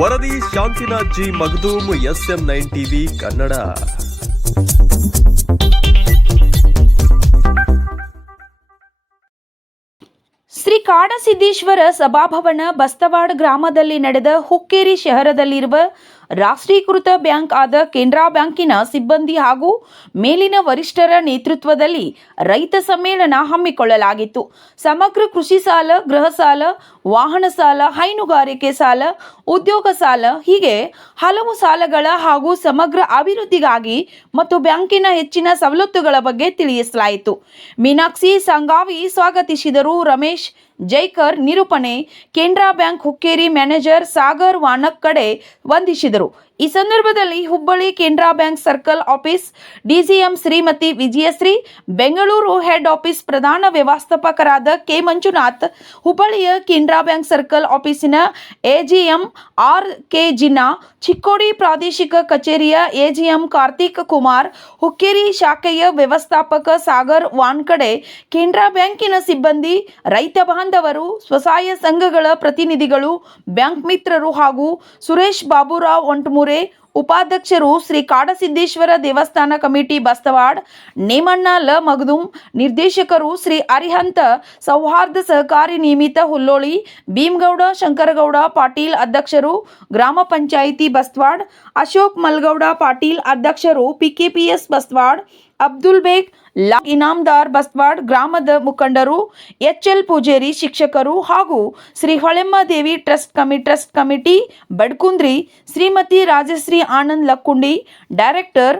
ವರದಿ Shantinath G Magdum S M nine TV, Kannada. Shri Kadasiddeshwara ಸಭಾಭವನ Bastawada ಗ್ರಾಮದಲ್ಲಿ ನಡೆದ ಹುಕ್ಕೇರಿ ಶಹರದಲ್ಲಿರುವ ರಾಷ್ಟ್ರೀಕೃತ ಬ್ಯಾಂಕ್ ಆದ ಕೆನರಾ ಬ್ಯಾಂಕಿನ ಸಿಬ್ಬಂದಿ ಹಾಗೂ ಮೇಲಿನ ವರಿಷ್ಠರ ನೇತೃತ್ವದಲ್ಲಿ ರೈತ ಸಮ್ಮೇಳನ ಹಮ್ಮಿಕೊಳ್ಳಲಾಗಿತ್ತು. ಸಮಗ್ರ ಕೃಷಿ ಸಾಲ, ಗೃಹ ಸಾಲ, ವಾಹನ ಸಾಲ, ಹೈನುಗಾರಿಕೆ ಸಾಲ, ಉದ್ಯೋಗ ಸಾಲ, ಹೀಗೆ ಹಲವು ಸಾಲಗಳ ಹಾಗೂ ಸಮಗ್ರ ಅಭಿವೃದ್ಧಿಗಾಗಿ ಮತ್ತು ಬ್ಯಾಂಕಿನ ಹೆಚ್ಚಿನ ಸವಲತ್ತುಗಳ ಬಗ್ಗೆ ತಿಳಿಸಲಾಯಿತು. ಮೀನಾಕ್ಷಿ ಸಂಗಾವಿ ಸ್ವಾಗತಿಸಿದರು. ರಮೇಶ್ ಜೈಕರ್ ನಿರೂಪಣೆ ಕೆನರಾ ಬ್ಯಾಂಕ್ ಹುಕ್ಕೇರಿ ಮ್ಯಾನೇಜರ್ ಸಾಗರ್ ವಾನಕ್ಕಡೆ ವಂದಿಸಿದರು. ಈ ಸಂದರ್ಭದಲ್ಲಿ Hubballi Canara bank circle office DCM Shrimati Vijayashri, Bengaluru head office ಪ್ರಧಾನ ವ್ಯವಸ್ಥಾಪಕರಾದ ಕೆ ಮಂಜುನಾಥ್, ಹುಬ್ಬಳ್ಳಿಯ ಕೆನರಾ ಬ್ಯಾಂಕ್ ಸರ್ಕಲ್ ಆಫೀಸಿನ AGM R K Jinna Chikkodi ಪ್ರಾದೇಶಿಕ ಕಚೇರಿಯ ಎಜಿಎಂ ಕಾರ್ತಿಕ್ ಕುಮಾರ್, ಹುಕ್ಕೇರಿ ಶಾಖೆಯ ವ್ಯವಸ್ಥಾಪಕ ಸಾಗರ್ ವಾನ್ಕಡೆ, ಕೆನರಾ ಬ್ಯಾಂಕಿನ ಸಿಬ್ಬಂದಿ, ರೈತ ಬಾಂಧವರು, ಸ್ವಸಹಾಯ ಸಂಘಗಳ ಪ್ರತಿನಿಧಿಗಳು, ಬ್ಯಾಂಕ್ ಮಿತ್ರರು ಹಾಗೂ ಸುರೇಶ್ ಬಾಬುರಾವ್ ಒಂಟಮೂರೆ ಉಪಾಧ್ಯಕ್ಷರು ಶ್ರೀ ಕಾಡಸಿದ್ದೇಶ್ವರ ದೇವಸ್ಥಾನ ಕಮಿಟಿ ಬಸ್ತವಾಡ್ ನೇಮಣ್ಣ ಲ ಮಗದುಂ, ನಿರ್ದೇಶಕರು ಶ್ರೀ ಅರಿಹಂತ ಸೌಹಾರ್ದ ಸಹಕಾರಿ ನಿಯಮಿತ ಹುಲ್ಲೋಳಿ, ಭೀಮಗೌಡ, ಶಂಕರಗೌಡ ಪಾಟೀಲ್ ಅಧ್ಯಕ್ಷರು ಗ್ರಾಮ ಪಂಚಾಯಿತಿ ಬಸ್ತವಾಡ್ ಅಶೋಕ್ ಮಲ್ಗೌಡ ಪಾಟೀಲ್ ಅಧ್ಯಕ್ಷರು ಪಿಕೆಪಿಎಸ್ ಬಸ್ತವಾಡ್ ಅಬ್ದುಲ್ ಬೇಗ್ ಲಾ ಇನಾಮದಾರ್ ಬಸ್ವಾಡ್ ಗ್ರಾಮದ ಮುಖಂಡರು, ಎಚ್ ಎಲ್ ಪೂಜೇರಿ ಶಿಕ್ಷಕರು ಹಾಗೂ Shri Holemmadevi trust ಕಮಿ, trust committee Badkundri, Shrimati Rajashri Anand Lakkundi, director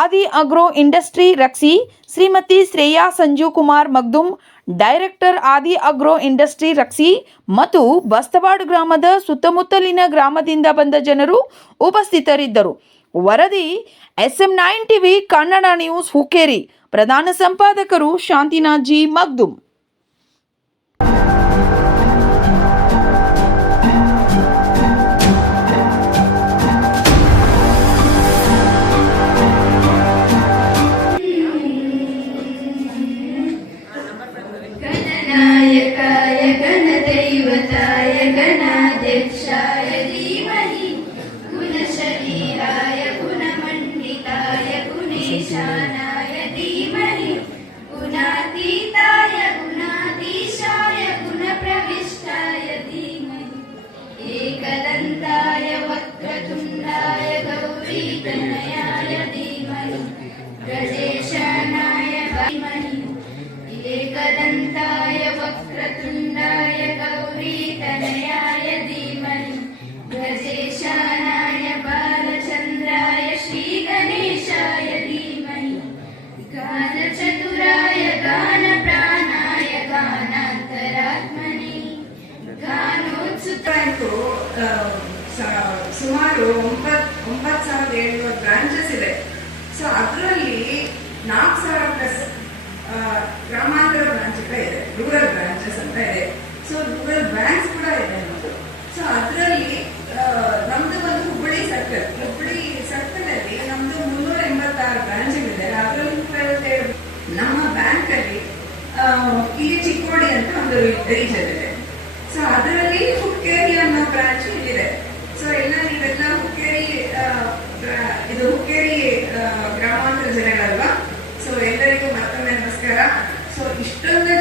Adi agro industry Raksi Shrimati Shreya Sanjeev Kumar Magdum, director Adi agro industry Raksi ಮತ್ತು ಬಸ್ತವಾಡ್ ಗ್ರಾಮದ ಸುತ್ತಮುತ್ತಲಿನ ಗ್ರಾಮದಿಂದ ಬಂದ ಜನರು ಉಪಸ್ಥಿತರಿದ್ದರು. ವರದಿ S M nine TV Kannada news Hukkeri. ಪ್ರಧಾನ ಸಂಪಾದಕರು ಶಾಂತಿನಾಥ್ ಜಿ ಮಗ್ದುಮ್ Krishna. ಗ್ರಾಮಾಂತರ ಬ್ರಾಂಚ್ ಕೂಡ ಇದೆ. ರೂರಲ್ ಬ್ರಾಂಚಸ್ ಅಂತ ಇದೆ. ಸೊ ರೂರಲ್ ಬ್ಯಾಂಕ್ಸ್ ಕೂಡ ಇದೆ ನಮ್ಮದು ಸೊ ಅದರಲ್ಲಿ ನಮ್ದು ಒಂದು ಹುಬ್ಬಳ್ಳಿ ಸರ್ಕಲ್ ಹುಬ್ಬಳ್ಳಿ ಸರ್ಕಲ್ ಅಲ್ಲಿ ನಮ್ದು ಮುನ್ನೂರ ಎಂಬತ್ತಾರು ಇದೆ ಅದರಲ್ಲಿ ನಮ್ಮ ಬ್ಯಾಂಕ್ ಅಲ್ಲಿ ಇಲ್ಲಿ ಚಿಕ್ಕೋಡಿ ಅಂತ ಒಂದು ರೀಜನ್ ಇದೆ ಸೊ ಅದರಲ್ಲಿ ಹುಕ್ಕೇರಿ ಅನ್ನೋ ಬ್ರಾಂಚ್ ಇಲ್ಲಿದೆ ಸೊ ಎಲ್ಲ ನೀವೆಲ್ಲ ಹುಕ್ಕೇರಿ ಆ, ಗ್ರಾ- ಇದು ಹುಕ್ಕೇರಿ ಆ, ಗ್ರಾಮಾಂತರ ಜನಗಳಲ್ವಾ ಸೊ ಎಲ್ಲರಿಗೂ ಮತ್ತೊಮ್ಮೆ ನಮಸ್ಕಾರ ಸೊ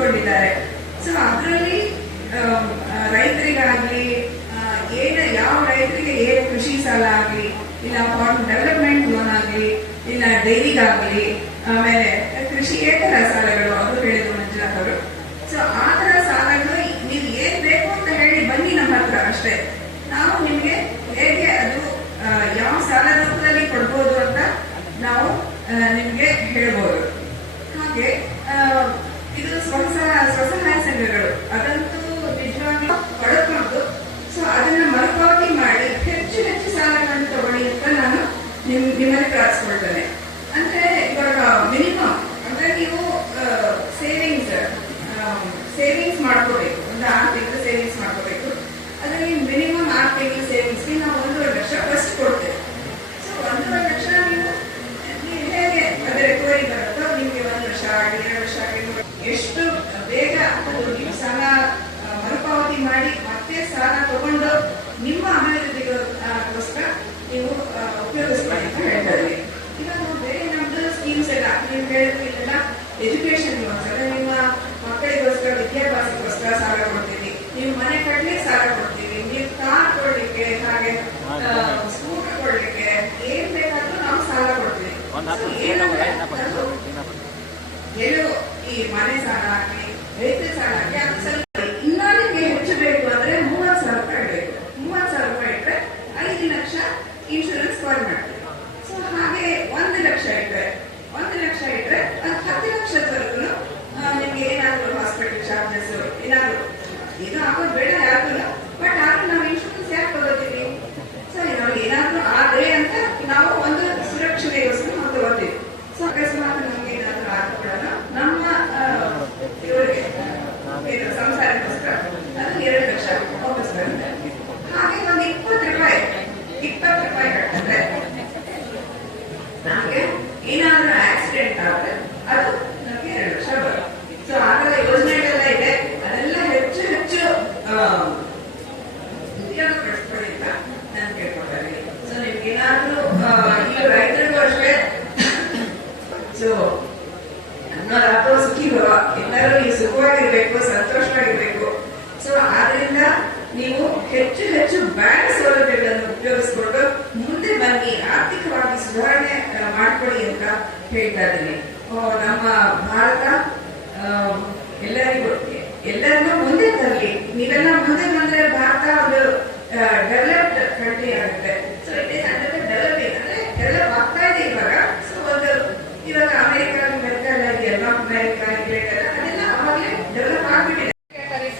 ಇಟ್ಕೊಂಡಿದ್ದಾರೆ ಸೊ ಅದರಲ್ಲಿ ರೈತರಿಗಾಗ್ಲಿ ಏನ, ಯಾವ ರೈತರಿಗೆ ಏನು ಕೃಷಿ ಸಾಲ ಆಗ್ಲಿ, ಇಲ್ಲ ಫಾರ್ಮ್ ಡೆವಲಪ್ಮೆಂಟ್ ಲೋನ್ ಆಗ್ಲಿ, ಇಲ್ಲ ಡೈರಿಗಾಗ್ಲಿ, ಆಮೇಲೆ ಕೃಷಿಯೇತರ ಸಾಲಗಳು, ಅದು ಹೇಳಿದ್ರು ಮಂಜುನಾಥ್ ಅವರು. ಸೊ ಆ ತರ ಸಾಲಗಳು ನೀವು ಏನ್ ಬೇಕು ಅಂತ ಹೇಳಿ ಬನ್ನಿ ನಮ್ಮ ಹತ್ರ ಅಷ್ಟೇ. ನಾವು ನಿಮ್ಗೆ ಹೇಗೆ ಅದು ಯಾವ ಸಾಲ ರೂಪದಲ್ಲಿ ಕೊಡ್ಬೋದು ಅಂತ ನಾವು ನಿಮ್ಗೆ ಹೇಳ್ಬೋದು. 你干嘛会回来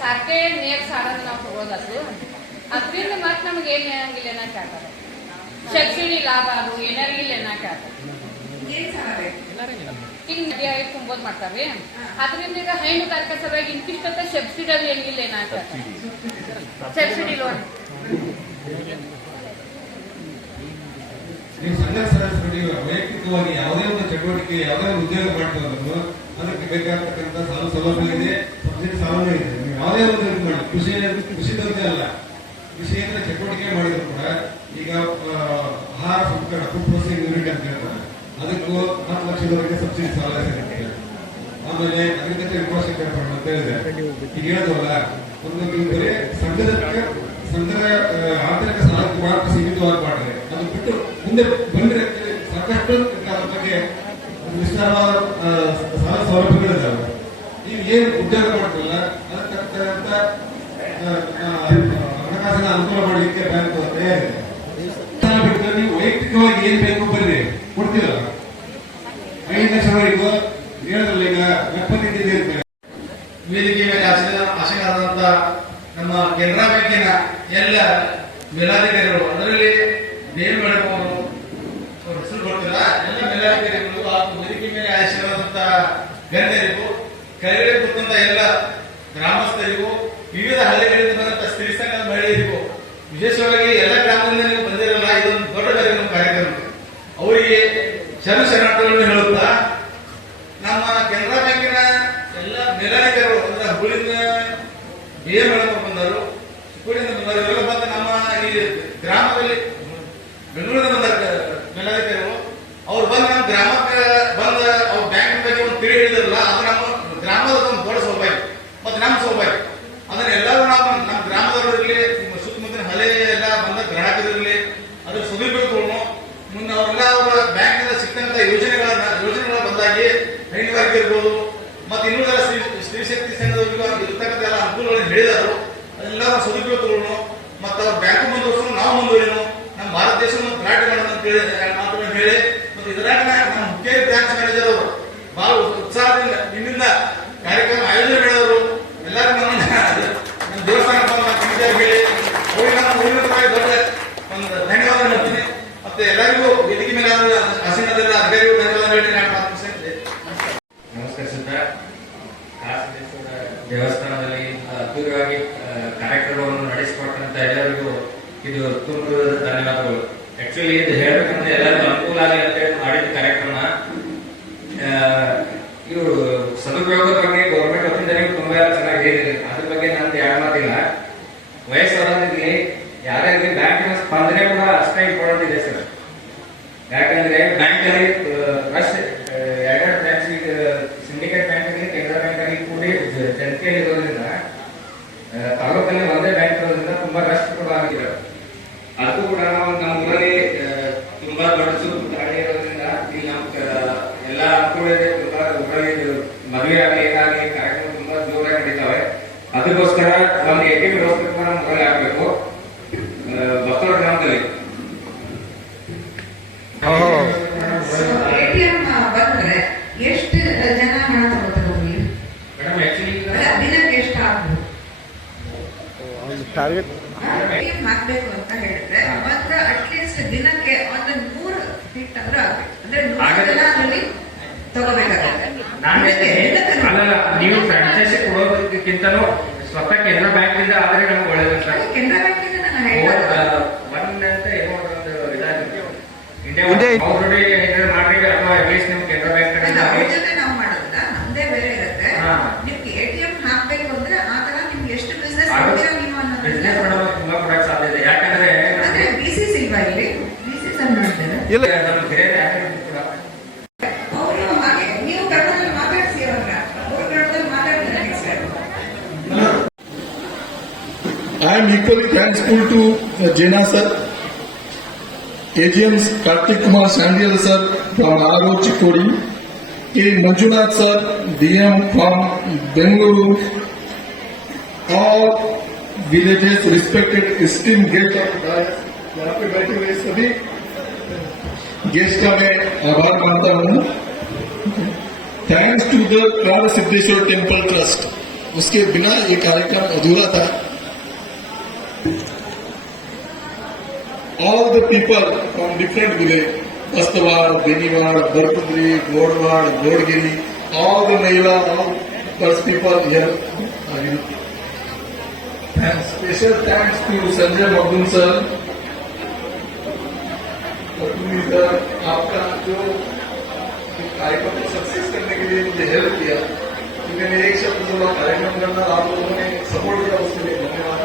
ಸಾಕೆ ನೀರ್ ಸಾಡೋದು ನಾವು ತಗೋದದು ಅದರಿಂದ ಮತ್ತೆ ನಮ್ಗೆ ಏನು ಹೇಳಂಗಿಲ್ಲ ಅನ್ನಕ್ ಆಗ್ತದೆ ಸಬ್ಸಿಡಿ ಲಾಭ ಅದು ಇಲ್ಲ ಅನ್ನಕ್ ಆಗ್ತದೆ ಏನ್ ಸಾಲಬೇಕು ಆಗಿ ತುಂಬೋದ್ ಮಾಡ್ತಾರ್ರಿ. ಅದರಿಂದ ಈಗ ಹೈನುಗಾರಿಕೆ ಸಲುವಾಗಿ ಇಂತಿಷ್ಟಂತ ಸಬ್ಸಿಡಿ ಅದು ಏನಿಲ್ಲ ಏನಾಗ್ತದೆ ಸಬ್ಸಿಡಿ. ಲೋನ್ ನೀವು ಸಂಘ ಸದಸ್ಯರು ವೈಯಕ್ತಿಕವಾಗಿ ಯಾವುದೇ ಒಂದು ಚಟುವಟಿಕೆ, ಯಾವುದೇ ಒಂದು ಉದ್ಯೋಗ ಮಾಡ್ತಾರೋ ಅದಕ್ಕೆ ಬೇಕಾಗ್ತಕ್ಕಂಥ ಸಾಲ ಸೌಲಭ್ಯ ಇದೆ, ಸಬ್ಸಿಡಿ ಸಾಲನೂ ಇದೆ. ನೀವು ಯಾವುದೇ ಒಂದು ಇದು ಮಾಡಿ, ಕೃಷಿ ಕೃಷಿದಂತೆ ಅಲ್ಲ. ಕೃಷಿಯಿಂದ ಚಟುವಟಿಕೆ ಮಾಡಿದ್ರು ಕೂಡ ಈಗ ಆಹಾರ ಸಂಸ್ಕರಣ ಫುಡ್ ಪ್ರೊಸೆಸಿಂಗ್ ಯೂನಿಟ್ ಅಂತ ಹೇಳ್ತಾರೆ. ಅದಕ್ಕೂ ಹತ್ತು ಲಕ್ಷದವರೆಗೆ ಸಬ್ಸಿಡಿ ಸಾಲ ಸಿಗುತ್ತೆ ಆಮೇಲೆ ಅಗ್ರಿಕಲ್ಚರ್ ಇನ್ಫ್ರಾಸ್ಟ್ರಕ್ಚರ್ ಫಂಡ್ ಅಂತ ಹೇಳಿದೆ. ಈಗ ಹೇಳಿದ್ವಲ್ಲ ಒಂದು ಬರೀ ಸಂಘದ ಸಂಘದ ಆಂತರಿಕ ಸಾಲಕ್ಕೆ ಮಾತ್ರ ಸೀಮಿತವಾಗಿ ಮುಂದೆ ಬಂದ್ರೆ ಸಾಕಷ್ಟು ಬಗ್ಗೆ ವಿಸ್ತಾರವಾದ ಸಾಲ ಸೌಲಭ್ಯಗಳಿದ್ದಾವೆ ನೀವು ಏನು ಉದ್ಯೋಗ ಮಾಡ್ತಿಲ್ಲ ಅದಕ್ಕೆ ತಕ್ಕಂತ ಆ, ಆ, ಹಣಕಾಸಿನ ಅನುಕೂಲ ಮಾಡಲಿಕ್ಕೆ ಬ್ಯಾಂಕ್ ತಯಾರಿದೆ. ಬಿಟ್ಟರೆ ಬಿಟ್ಟು ನೀವು ವೈಯಕ್ತಿಕವಾಗಿ ಏನ್ ಬೇಕು ಬರ್ರಿ ಕೊಡ್ತೀವಲ್ಲ ಐದು ಲಕ್ಷವರೆಗೂ ಹೇಳಿದ್ರಲ್ಲ ಈಗ ನಿಂತಿದೆ ಅಂತ ವೇದಿಕೆ ಮೇಲೆ ಆಸೀನ- ಆಸೀನರಾದಂತ ನಮ್ಮ ಕೆನರಾ ಬ್ಯಾಂಕಿನ ಎಲ್ಲ ಮೇಲಾಧಿಕಾರಿಗಳು ಅದರಲ್ಲಿ ನೇಮ್ ಬೆಳಕು ಅವ್ರ ಹೆಸರು ಗೊತ್ತಿಲ್ಲ ಎಲ್ಲ ಮೇಲಾಧಿಕಾರಿಗಳು ಹಾಗೂ ಆಸೀನರಾದಂತ ಗಣ್ಯರಿಗೂ ಕೆಳಗಡೆ ಕುರಿತಂತ ಎಲ್ಲ ಗ್ರಾಮಸ್ಥರಿಗೂ, ವಿವಿಧ ಹಳ್ಳಿಗಳಿಂದ ಬಂದಂತ ಸ್ತ್ರೀ ಸಂಘದ ಮಹಿಳೆಯರಿಗೂ, ವಿಶೇಷವಾಗಿ ಎಲ್ಲ ಗ್ರಾಮದಿಂದ ಬಂದಿರಲ್ಲ, ಇದೊಂದು ದೊಡ್ಡ ಕಾರ್ಯಕ್ರಮ. ಅವರಿಗೆ ಶರಣ ಹೇಳುತ್ತಾ ನಮ್ಮ ಕೆನರಾ ಬ್ಯಾಂಕಿನ ಎಲ್ಲ ಮೇಲಾಧಿಕಾರಿಗಳು ಅಂದ್ರೆ ಹುಳಿಂದ ಬಿ ಎಂ ಬಂದರು ಹುಳಿಂದ ಬಂದರು ಇವೆಲ್ಲ ಬಂದು ನಮ್ಮ ಈ ಗ್ರಾಮದಲ್ಲಿ ಬೆಂಗಳೂರಿನ ಬಂದ ಮೇಲಾಧಿಕಾರಿಗಳು ಅವ್ರು ಬಂದು ನಮ್ಮ ಗ್ರಾಮಕ್ಕೆ ಬಂದ ಅವ್ರ ಬ್ಯಾಂಕ್ ಬಗ್ಗೆ ಒಂದು ತಿಳಿ ಹೇಳಿದ್ರಲ್ಲ ಅದು ನಮ್ಮ ಗ್ರಾಮದ ಒಂದು ದೊಡ್ಡ ಸೌಭಾಗ್ಯ ಮತ್ತೆ ನಮ್ಮ ಸೌಭಾಗ್ಯ ಅದನ್ನ ಎಲ್ಲರೂ ನಾವು ನಮ್ಮ ಗ್ರಾಮದವರು ಇರಲಿ ಸುತ್ತಮುತ್ತಲಿನ ಹಳೆ ಎಲ್ಲ ಬಂದ ಗ್ರಾಹಕರಿರಲಿ ಅದ್ರ ಸದುಪಯೋಗ ಮುಂದೆ ಅವರೆಲ್ಲ ಅವರ ಬ್ಯಾಂಕಿಂದ ಸಿಕ್ಕಂತ ಯೋಜನೆಗಳನ್ನ ಯೋಜನೆಗಳ ಬಂದಾಗಿ ಹೈನುಗಾರಿಕೆ ಇರ್ಬೋದು ಮತ್ತೆ ಇನ್ನೂ ಸ್ತ್ರೀ ಸ್ತ್ರೀ ಶಕ್ತಿ ಸಂಘದವರಿಗೂ ಇರ್ತಕ್ಕಂಥ ಎಲ್ಲ ಅನುಕೂಲಗಳನ್ನು ಹೇಳಿದರು ಅದೆಲ್ಲ ಸದುಪಯೋಗ ತಗೊಳ್ಳೋಣ ಮತ್ತೆ ಅವ್ರ ಬ್ಯಾಂಕ್ ಮುಂದುವರ್ಸೋಣ ನಾವು ಮುಂದುವರಿಯೋಣ ನಮ್ಮ ಭಾರತ ದೇಶವನ್ನು ಗಲಾಟೆ ಮಾಡೋಣ ಅಂತ ಹೇಳಿ ಮಾತ್ರ ಹೇಳಿ ಮತ್ತೆ ಇದರಾಗ ನಮ್ಮ ಮುಖ್ಯ ಬ್ರಾಂಚ್ ಮ್ಯಾನೇಜರ್ ಅವರು ಬಹಳ ಉತ್ಸಾಹದಿಂದ ನಿನ್ನಿಂದ ಕಾರ್ಯಕ್ರಮ ಆಯೋಜನೆ ಮಾಡಿದವರು ಎಲ್ಲರೂ ನಮ್ಮ ನಮ್ಮ ದೇವಸ್ಥಾನ ಕಮಿಟಿಯಾಗಿ ಹೇಳಿ ಅವ್ರಿಗೆ ದೊಡ್ಡ ಒಂದು ಧನ್ಯವಾದ ಹೇಳ್ತೀನಿ. ಮತ್ತೆ ಎಲ್ಲರಿಗೂ ವೇದಿಕೆ ಮೇಲೆ ಹಸಿನದೆಲ್ಲ ಅಧಿಕಾರಿಗಳು ಧನ್ಯವಾದ ಹೇಳಿ ನಾನು ಇದು ತುಂಬ ಧನ್ಯವಾದಗಳು. ಆಕ್ಚುಲಿ ಇದು ಹೇಳ್ಬೇಕಂದ್ರೆ ಎಲ್ಲರಿಗೂ ಅನುಕೂಲ ಆಗಲಿ ಅಂತ ಹೇಳಿ ಮಾಡಿದ ಕಾರ್ಯಕ್ರಮ ಇವರು ಸದುಪಯೋಗದ ಬಗ್ಗೆ ಗೌರ್ಮೆಂಟ್ ವತಿಯಿಂದ ತುಂಬಾ ಚೆನ್ನಾಗಿ ಹೇಳಿದೆ ಅದ್ರ ಬಗ್ಗೆ ನಂದು ಯಾವ ಮಾತಿಲ್ಲ ವಯಸ್ಸಾದಲ್ಲಿ ಯಾರ್ಯಾರಿಗೆ ಬ್ಯಾಂಕಿನ ಸ್ಪಂದನೆ ಕೂಡ ಅಷ್ಟೇ ಇಂಪಾರ್ಟೆಂಟ್ ಇದೆ ಸರ್ ಯಾಕಂದ್ರೆ ಬ್ಯಾಂಕ್ ಅಲ್ಲಿ ರಶ್ ಎರಡೆರಡು ಬ್ರಾಂಚ್ ಸಿಂಡಿಕೇಟ್ ಬ್ಯಾಂಕ್ ಆಗಲಿ ಕೆನರಾ ಬ್ಯಾಂಕ್ ಆಗಲಿ ಕೂಡಿ ಜನತೆಯಲ್ಲಿ ಇರೋದ್ರಿಂದ ಆ, ತಾಲೂಕಲ್ಲಿ ಒಂದೇ ಬ್ಯಾಂಕ್ ಇರೋದ್ರಿಂದ ತುಂಬಾ ರಶ್ ಕೂಡ ಆಗಿದೆ ಅದು ಕೂಡ ನಾವು ನಮ್ಮ ಊರಲ್ಲಿ ಆ, ತುಂಬಾ ದೊಡ್ಡ ಸುತ್ತ ಹಳ್ಳಿ ಇರೋದ್ರಿಂದ ಇಲ್ಲಿ ನಮ್ಮ ಕ- ಎಲ್ಲ ಅನುಕೂಲ ಇದೆ ತುಂಬಾ ಊರಲ್ಲಿ ಇದು ಮದುವೆ ಆಗಲಿ ಏನಾಗಲಿ ಕಾರ್ಯಕ್ರಮ ತುಂಬಾ ಜೋರಾಗಿ ನಡೀತಾವೆ ಅದಕ್ಕೋಸ್ಕರ ಒಂದು ಎ ಟಿ ಎಂ ವ್ಯವಸ್ಥೆ ಕೂಡ ನಮ್ಮ ಊರಲ್ಲಿ ಆಗಬೇಕು ಬಸ್ತೋಳ ಗ್ರಾಮದಲ್ಲಿ ಎಟಿಎಂ ಬಂದ್ರೆ ಎಷ್ಟು ಜನ ಹಣ ತಗೋತಾರೆ ಹೋಗಿ ಮೇಡಮ್ ಆಕ್ಚುಲಿ ಈಗ ಅಲ್ಲ ದಿನಕ್ಕೆ ಎಷ್ಟು ಆಗ್ಬೋದು ಟಾರ್ಗೆಟ್ ಏನ್ ಹಾಕ್ಬೇಕು ಅಂತ ಹೇಳಿದ್ರೆ ಒಂದು ಅಟ್ಲೀಸ್ಟ್ ದಿನಕ್ಕೆ ಒಂದು ನೂರು ಹಿಟ್ ಆದ್ರೂ ಆಗ್ಬೇಕು. ಅಂದ್ರೆ ನೂರು ಆಗತ್ತೆ. ಜನ ಅದರಲ್ಲಿ ತಗೋಬೇಕಾಗತ್ತೆ. ನೀವು ಫ್ರಾಂಚೈಸಿ ಕೊಡೋದಕ್ಕಿಂತನೂ ಸ್ವತಃ ಕೆನರಾ ಬ್ಯಾಂಕ್ ಇಂದ ಆದ್ರೆ ನಮ್ಗೆ ಒಳ್ಳೇದು ಸರ್ ಕೆನರಾ ನಾನು ಒನ್ ಅಂತ ಏನೋ ಒಂದು ಇದಾಗಿದೆ. ಇಂಡಿಯಾ ಮಾಡ್ರಿ ಅಥವಾ ಅಟ್ಲೀಸ್ಟ್ ನಿಮ್ಗೆ ಕೆನರಾ ಬ್ಯಾಂಕ್ ಅಲ್ಲ, ಕಡೆಯಿಂದ time. I am equally thankful to uh, Jena sir, AGMs Kartik Kumar Shandial sir from RO Chikodi, K. Manjunath sir, DM from Bengaluru, all villages respected esteemed guests of the यहाँ पे बैठे हुए सभी گیسٹ کا میں آبھار مانتا ہوں تھینکس ٹو دا رام سدھیشور ٹیمپل ٹرسٹ اس کے بنا یہ کارکرم ادھورا تھا آل دا پیپل فرام ڈفرنٹ ولیج استوار بینیواڑ برکدری گوڑواڑ گوڑگیری آل دا مہیلا آل پرس پیپل ہیئر اسپیشل تھینکس ٹو سنجے مدن سر آپ کا جو کاریہ سکسیس کرنے کے لیے مجھے ہیلپ کیا میں ایک شخص بولا کرنا آپ لوگوں نے سپورٹ کیا، اس کے لیے دھنیہ واد